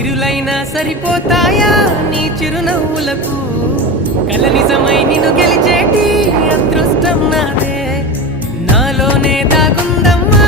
సిరులైనా సరిపోతాయా నీ చిరునవ్వులకు కల నిజమై నిన్ను గెలిచేటి అదృష్టం నాదే నాలోనే దాగుందమ్మా